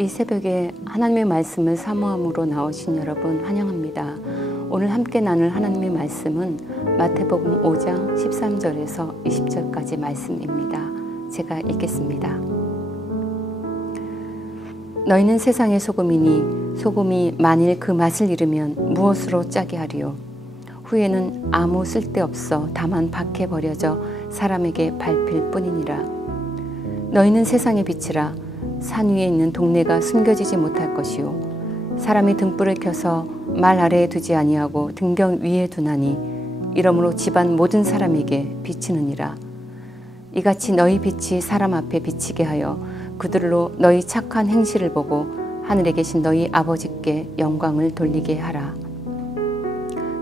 이 새벽에 하나님의 말씀을 사모함으로 나오신 여러분 환영합니다. 오늘 함께 나눌 하나님의 말씀은 마태복음 5장 13절에서 20절까지 말씀입니다. 제가 읽겠습니다. 너희는 세상의 소금이니 소금이 만일 그 맛을 잃으면 무엇으로 짜게 하리요? 후에는 아무 쓸데없어 다만 밖에 버려져 사람에게 밟힐 뿐이니라. 너희는 세상의 빛이라. 산 위에 있는 동네가 숨겨지지 못할 것이요 사람이 등불을 켜서 말 아래에 두지 아니하고 등경 위에 두나니 이러므로 집안 모든 사람에게 비치느니라. 이같이 너희 빛이 사람 앞에 비치게 하여 그들로 너희 착한 행실을 보고 하늘에 계신 너희 아버지께 영광을 돌리게 하라.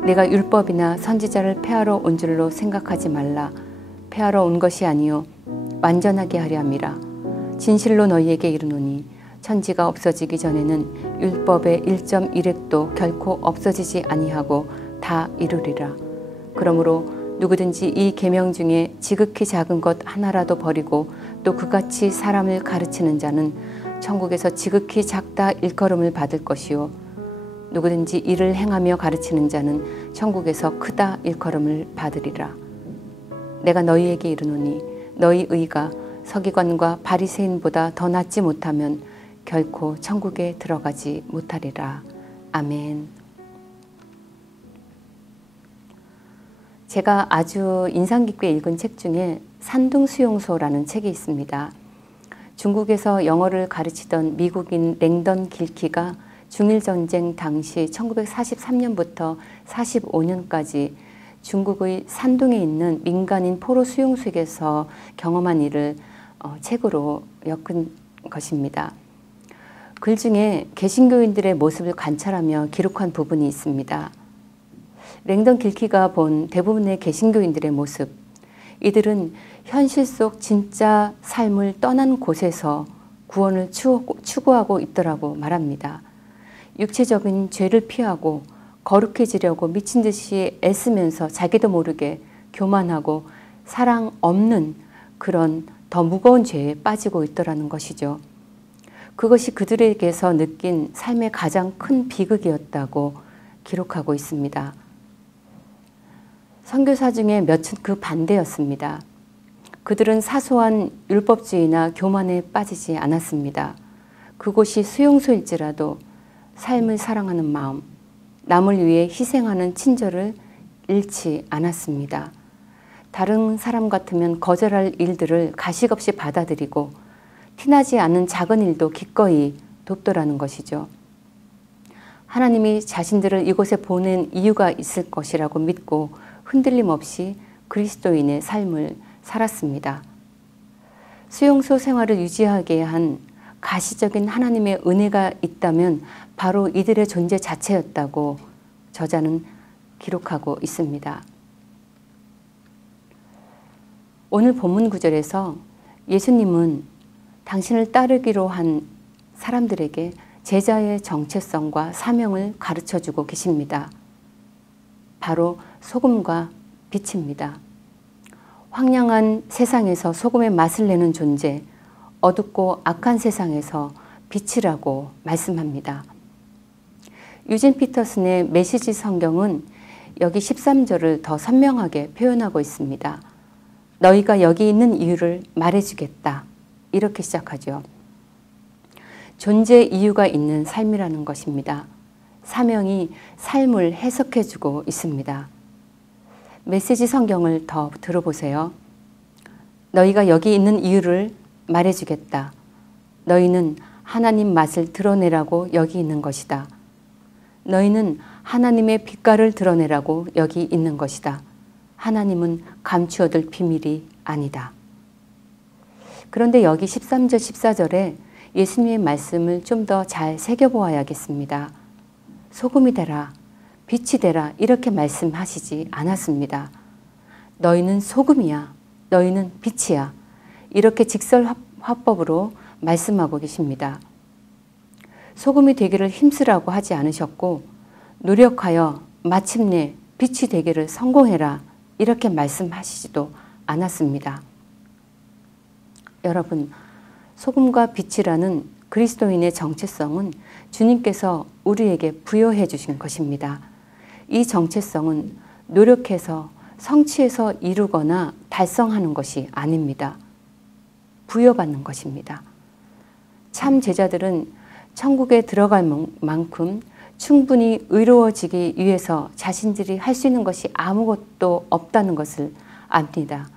내가 율법이나 선지자를 폐하러 온 줄로 생각하지 말라. 폐하러 온 것이 아니요 완전하게 하려 함이라. 진실로 너희에게 이르노니 천지가 없어지기 전에는 율법의 1.1획도 결코 없어지지 아니하고 다 이루리라. 그러므로 누구든지 이 계명 중에 지극히 작은 것 하나라도 버리고 또 그같이 사람을 가르치는 자는 천국에서 지극히 작다 일컬음을 받을 것이요 누구든지 이를 행하며 가르치는 자는 천국에서 크다 일컬음을 받으리라. 내가 너희에게 이르노니 너희 의가 서기관과 바리새인보다 더 낫지 못하면 결코 천국에 들어가지 못하리라. 아멘. 제가 아주 인상 깊게 읽은 책 중에 산둥수용소라는 책이 있습니다. 중국에서 영어를 가르치던 미국인 랭던 길키가 중일전쟁 당시 1943년부터 45년까지 중국의 산둥에 있는 민간인 포로 수용소에서 경험한 일을 책으로 엮은 것입니다. 글 중에 개신교인들의 모습을 관찰하며 기록한 부분이 있습니다. 랭던 길키가 본 대부분의 개신교인들의 모습, 이들은 현실 속 진짜 삶을 떠난 곳에서 구원을 추구하고 있더라고 말합니다. 육체적인 죄를 피하고 거룩해지려고 미친 듯이 애쓰면서 자기도 모르게 교만하고 사랑 없는 그런 더 무거운 죄에 빠지고 있더라는 것이죠. 그것이 그들에게서 느낀 삶의 가장 큰 비극이었다고 기록하고 있습니다. 선교사 중에 몇은 그 반대였습니다. 그들은 사소한 율법주의나 교만에 빠지지 않았습니다. 그곳이 수용소일지라도 삶을 사랑하는 마음, 남을 위해 희생하는 친절을 잃지 않았습니다. 다른 사람 같으면 거절할 일들을 가식 없이 받아들이고 티나지 않는 작은 일도 기꺼이 돕더라는 것이죠. 하나님이 자신들을 이곳에 보낸 이유가 있을 것이라고 믿고 흔들림 없이 그리스도인의 삶을 살았습니다. 수용소 생활을 유지하게 한 가시적인 하나님의 은혜가 있다면 바로 이들의 존재 자체였다고 저자는 기록하고 있습니다. 오늘 본문 구절에서 예수님은 당신을 따르기로 한 사람들에게 제자의 정체성과 사명을 가르쳐주고 계십니다. 바로 소금과 빛입니다. 황량한 세상에서 소금의 맛을 내는 존재, 어둡고 악한 세상에서 빛이라고 말씀합니다. 유진 피터슨의 메시지 성경은 여기 13절을 더 선명하게 표현하고 있습니다. 너희가 여기 있는 이유를 말해주겠다. 이렇게 시작하죠. 존재 이유가 있는 삶이라는 것입니다. 사명이 삶을 해석해주고 있습니다. 메시지 성경을 더 들어보세요. 너희가 여기 있는 이유를 말해주겠다. 너희는 하나님 맛을 드러내라고 여기 있는 것이다. 너희는 하나님의 빛깔을 드러내라고 여기 있는 것이다. 하나님은 감추어둘 비밀이 아니다. 그런데 여기 13절, 14절에 예수님의 말씀을 좀 더 잘 새겨보아야겠습니다. 소금이 되라, 빛이 되라 이렇게 말씀하시지 않았습니다. 너희는 소금이야, 너희는 빛이야 이렇게 직설화법으로 말씀하고 계십니다. 소금이 되기를 힘쓰라고 하지 않으셨고 노력하여 마침내 빛이 되기를 성공해라 이렇게 말씀하시지도 않았습니다. 여러분, 소금과 빛이라는 그리스도인의 정체성은 주님께서 우리에게 부여해 주신 것입니다. 이 정체성은 노력해서 성취해서 이루거나 달성하는 것이 아닙니다. 부여받는 것입니다. 참 제자들은 천국에 들어갈 만큼 충분히 의로워지기 위해서 자신들이 할 수 있는 것이 아무것도 없다는 것을 압니다.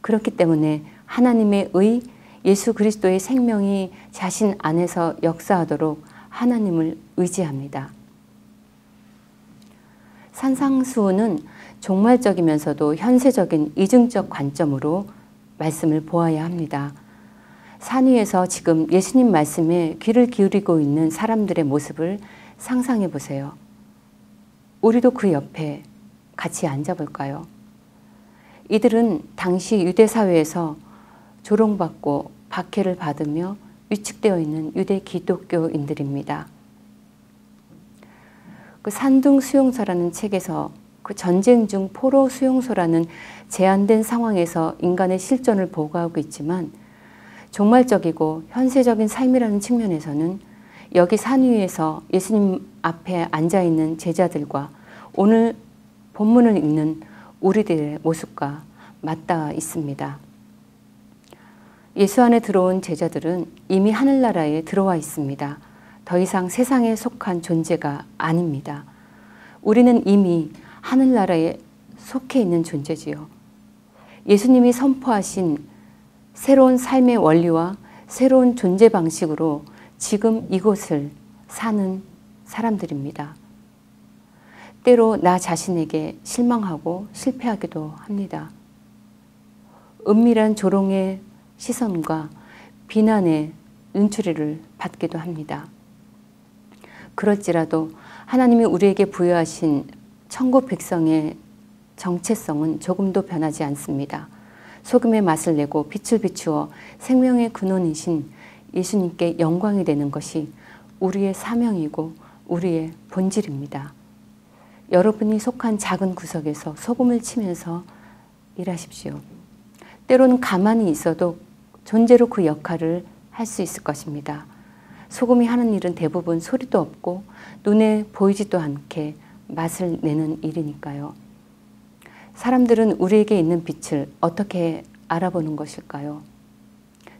그렇기 때문에 하나님의 의, 예수 그리스도의 생명이 자신 안에서 역사하도록 하나님을 의지합니다. 산상수훈은 종말적이면서도 현세적인 이중적 관점으로 말씀을 보아야 합니다. 산 위에서 지금 예수님 말씀에 귀를 기울이고 있는 사람들의 모습을 상상해 보세요. 우리도 그 옆에 같이 앉아볼까요? 이들은 당시 유대 사회에서 조롱받고 박해를 받으며 위축되어 있는 유대 기독교인들입니다. 그 산둥 수용소라는 책에서 그 전쟁 중 포로 수용소라는 제한된 상황에서 인간의 실존을 보고하고 있지만 종말적이고 현세적인 삶이라는 측면에서는 여기 산 위에서 예수님 앞에 앉아있는 제자들과 오늘 본문을 읽는 우리들의 모습과 맞닿아 있습니다. 예수 안에 들어온 제자들은 이미 하늘나라에 들어와 있습니다. 더 이상 세상에 속한 존재가 아닙니다. 우리는 이미 하늘나라에 속해 있는 존재지요. 예수님이 선포하신 새로운 삶의 원리와 새로운 존재 방식으로 지금 이곳을 사는 사람들입니다. 때로 나 자신에게 실망하고 실패하기도 합니다. 은밀한 조롱의 시선과 비난의 눈초리를 받기도 합니다. 그럴지라도 하나님이 우리에게 부여하신 천국 백성의 정체성은 조금도 변하지 않습니다. 소금의 맛을 내고 빛을 비추어 생명의 근원이신 예수님께 영광이 되는 것이 우리의 사명이고 우리의 본질입니다. 여러분이 속한 작은 구석에서 소금을 치면서 일하십시오. 때로는 가만히 있어도 존재로 그 역할을 할 수 있을 것입니다. 소금이 하는 일은 대부분 소리도 없고 눈에 보이지도 않게 맛을 내는 일이니까요. 사람들은 우리에게 있는 빛을 어떻게 알아보는 것일까요?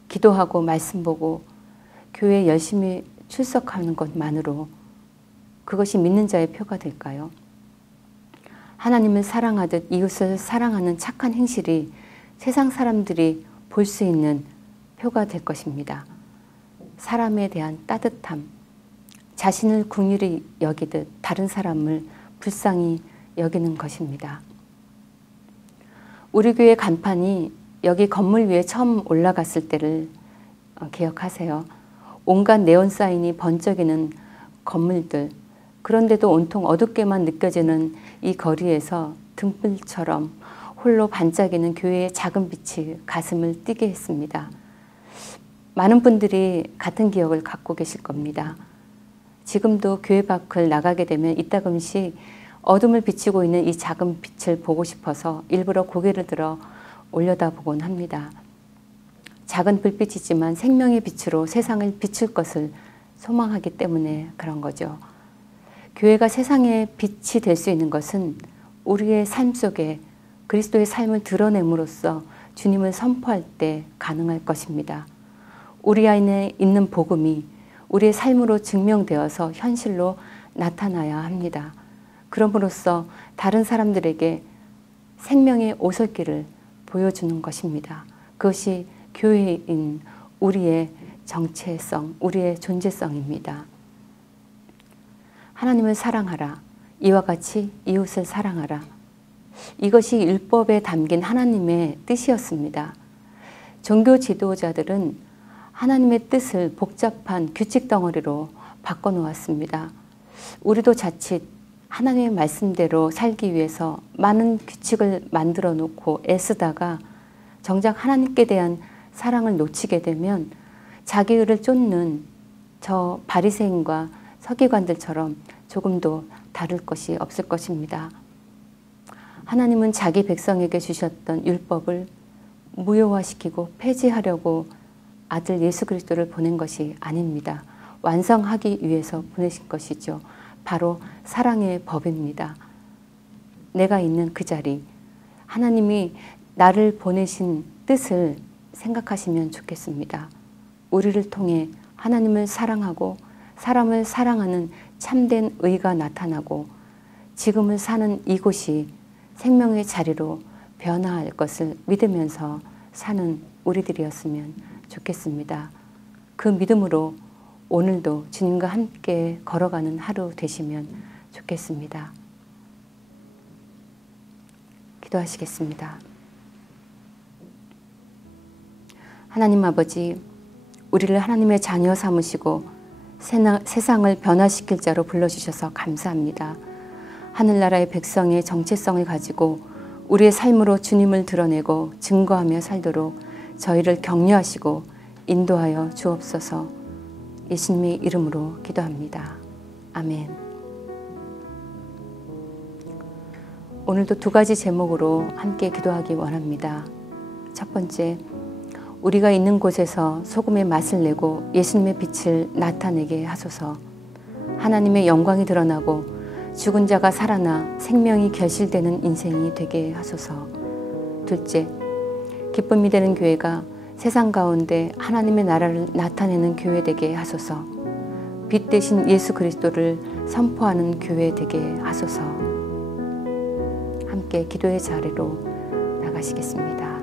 기도하고 말씀 보고 교회에 열심히 출석하는 것만으로 그것이 믿는 자의 표가 될까요? 하나님을 사랑하듯 이웃을 사랑하는 착한 행실이 세상 사람들이 볼 수 있는 표가 될 것입니다. 사람에 대한 따뜻함, 자신을 긍휼히 여기듯 다른 사람을 불쌍히 여기는 것입니다. 우리 교회 간판이 여기 건물 위에 처음 올라갔을 때를 기억하세요. 온갖 네온 사인이 번쩍이는 건물들, 그런데도 온통 어둡게만 느껴지는 이 거리에서 등불처럼 홀로 반짝이는 교회의 작은 빛이 가슴을 뛰게 했습니다. 많은 분들이 같은 기억을 갖고 계실 겁니다. 지금도 교회 밖을 나가게 되면 이따금씩 어둠을 비치고 있는 이 작은 빛을 보고 싶어서 일부러 고개를 들어 올려다보곤 합니다. 작은 불빛이지만 생명의 빛으로 세상을 비출 것을 소망하기 때문에 그런 거죠. 교회가 세상의 빛이 될 수 있는 것은 우리의 삶 속에 그리스도의 삶을 드러냄으로써 주님을 선포할 때 가능할 것입니다. 우리 안에 있는 복음이 우리의 삶으로 증명되어서 현실로 나타나야 합니다. 그럼으로써 다른 사람들에게 생명의 오솔길을 보여주는 것입니다. 그것이 교회인 우리의 정체성, 우리의 존재성입니다. 하나님을 사랑하라. 이와 같이 이웃을 사랑하라. 이것이 율법에 담긴 하나님의 뜻이었습니다. 종교 지도자들은 하나님의 뜻을 복잡한 규칙 덩어리로 바꿔놓았습니다. 우리도 자칫 하나님의 말씀대로 살기 위해서 많은 규칙을 만들어 놓고 애쓰다가 정작 하나님께 대한 사랑을 놓치게 되면 자기 의를 쫓는 저 바리새인과 서기관들처럼 조금도 다를 것이 없을 것입니다. 하나님은 자기 백성에게 주셨던 율법을 무효화시키고 폐지하려고 아들 예수 그리스도를 보낸 것이 아닙니다. 완성하기 위해서 보내신 것이죠. 바로 사랑의 법입니다. 내가 있는 그 자리, 하나님이 나를 보내신 뜻을 생각하시면 좋겠습니다. 우리를 통해 하나님을 사랑하고 사람을 사랑하는 참된 의가 나타나고 지금을 사는 이곳이 생명의 자리로 변화할 것을 믿으면서 사는 우리들이었으면 좋겠습니다. 그 믿음으로 오늘도 주님과 함께 걸어가는 하루 되시면 좋겠습니다. 기도하시겠습니다. 하나님 아버지, 우리를 하나님의 자녀 삼으시고 세상을 변화시킬 자로 불러주셔서 감사합니다. 하늘나라의 백성의 정체성을 가지고 우리의 삶으로 주님을 드러내고 증거하며 살도록 저희를 격려하시고 인도하여 주옵소서. 예수님의 이름으로 기도합니다. 아멘. 오늘도 두 가지 제목으로 함께 기도하기 원합니다. 첫 번째, 우리가 있는 곳에서 소금의 맛을 내고 예수님의 빛을 나타내게 하소서. 하나님의 영광이 드러나고 죽은 자가 살아나 생명이 결실되는 인생이 되게 하소서. 둘째, 기쁨이 되는 교회가 세상 가운데 하나님의 나라를 나타내는 교회 되게 하소서. 빛 대신 예수 그리스도를 선포하는 교회 되게 하소서. 함께 기도의 자리로 나가시겠습니다.